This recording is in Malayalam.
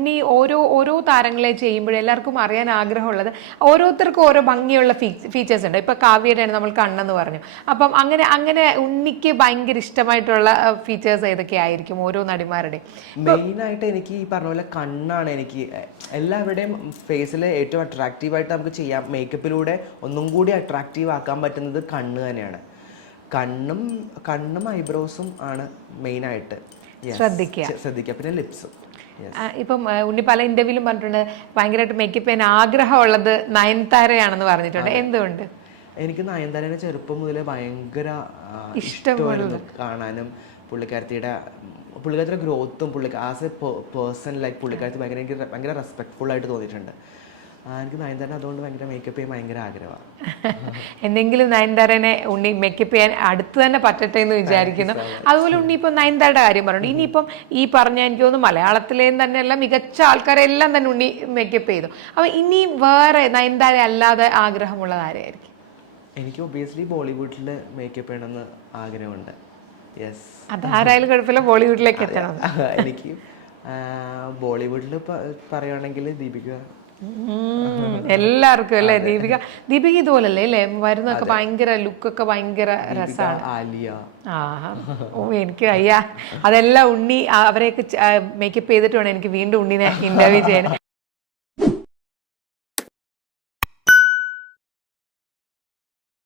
ഇനി ഓരോ താരങ്ങളെ ചെയ്യുമ്പോൾ എല്ലാവർക്കും അറിയാൻ ആഗ്രഹമുള്ളത് ഓരോരുത്തർക്കും ഓരോ ഭംഗിയുള്ള ഫീച്ചേഴ്സ് ഉണ്ട്. ഇപ്പൊ കാവ്യയുടെ നമ്മൾ കണ്ണെന്ന് പറഞ്ഞു. അപ്പം അങ്ങനെ ഉണ്ണിക്ക് ഭയങ്കര ഇഷ്ടമായിട്ടുള്ള ഫീച്ചേഴ്സ് ഏതൊക്കെ ആയിരിക്കും ഓരോ നടിമാരുടെയും? മെയിനായിട്ട് എനിക്ക് ഈ പറഞ്ഞ പോലെ കണ്ണാണ് എനിക്ക് എല്ലാവരുടെയും ഫേസിൽ ഏറ്റവും അട്രാക്റ്റീവായിട്ട് നമുക്ക് ചെയ്യാം. മേക്കപ്പിലൂടെ ഒന്നും കൂടി അട്രാക്റ്റീവ് ആക്കാൻ പറ്റുന്നത് കണ്ണ് തന്നെയാണ്. കണ്ണും ഐബ്രോസും ആണ് മെയിനായിട്ട് ശ്രദ്ധിക്കുക. പിന്നെ ലിപ്സും. ഇപ്പം ഉണ്ണി പല ഇന്റർവ്യൂലും പറഞ്ഞിട്ടുണ്ട് ഭയങ്കരമായിട്ട് മേക്കപ്പ് ചെയ്യാൻ ആഗ്രഹമുള്ളത് നയൻതാരയാണെന്ന് പറഞ്ഞിട്ടുണ്ട്. എന്തുകൊണ്ട്? എനിക്ക് നയൻതാരനെ ചെറുപ്പം മുതലേ ഭയങ്കര ഇഷ്ടമായിരുന്നു കാണാനും. പുള്ളിക്കാരത്തിയുടെ ഗ്രോത്തും ആസ് എ പേഴ്സൺ ലൈക്ക് പുള്ളിക്കാരത്തി ഭയങ്കര റെസ്പെക്ട്ഫുൾ ആയിട്ട് തോന്നിയിട്ടുണ്ട്. എനിക്ക് നയൻതാരനെ അതുകൊണ്ട് ഭയങ്കര മേക്കപ്പ് ചെയ്യാൻ ഭയങ്കര ആഗ്രഹമാണ്. എന്തെങ്കിലും നയൻതാരനെ ഉണ്ണി മേക്കപ്പ് ചെയ്യാൻ അടുത്ത് തന്നെ പറ്റട്ടെ എന്ന് വിചാരിക്കുന്നു. അതുപോലെ ഉണ്ണി ഇപ്പം നയൻതാരയുടെ കാര്യം പറഞ്ഞു. ഇനിയിപ്പം ഈ പറഞ്ഞ എനിക്ക് തോന്നുന്നു മലയാളത്തിലേയും തന്നെയല്ല മികച്ച ആൾക്കാരെല്ലാം തന്നെ ഉണ്ണി മേക്കപ്പ് ചെയ്തു. അപ്പം ഇനി വേറെ നയൻതാര അല്ലാതെ ആഗ്രഹമുള്ളത് ആരെയായിരിക്കും? എനിക്ക് ഒബിയസ്ലി ബോളിവുഡിൽ മേക്കപ്പ് ചെയ്യണമെന്ന് ആഗ്രഹമുണ്ട്. യെസ്, അതാരായാലും കുഴപ്പമില്ല, ബോളിവുഡിലേക്ക് എത്തണം. എനിക്ക് ബോളിവുഡിൽ പറയുകയാണെങ്കിൽ ദീപിക. എല്ലാവർക്കും അല്ലേ ദീപിക ഇതുപോലല്ലേ അല്ലേ വരുന്നൊക്കെ ഭയങ്കര ലുക്കൊക്കെ ഭയങ്കര രസമാണ്. എനിക്ക് അയ്യാ അതെല്ലാം ഉണ്ണി അവരെയൊക്കെ മേക്കപ്പ് ചെയ്തിട്ട് വേണം എനിക്ക് വീണ്ടും ഉണ്ണിനെ ഇന്റർവ്യൂ ചെയ്യാൻ.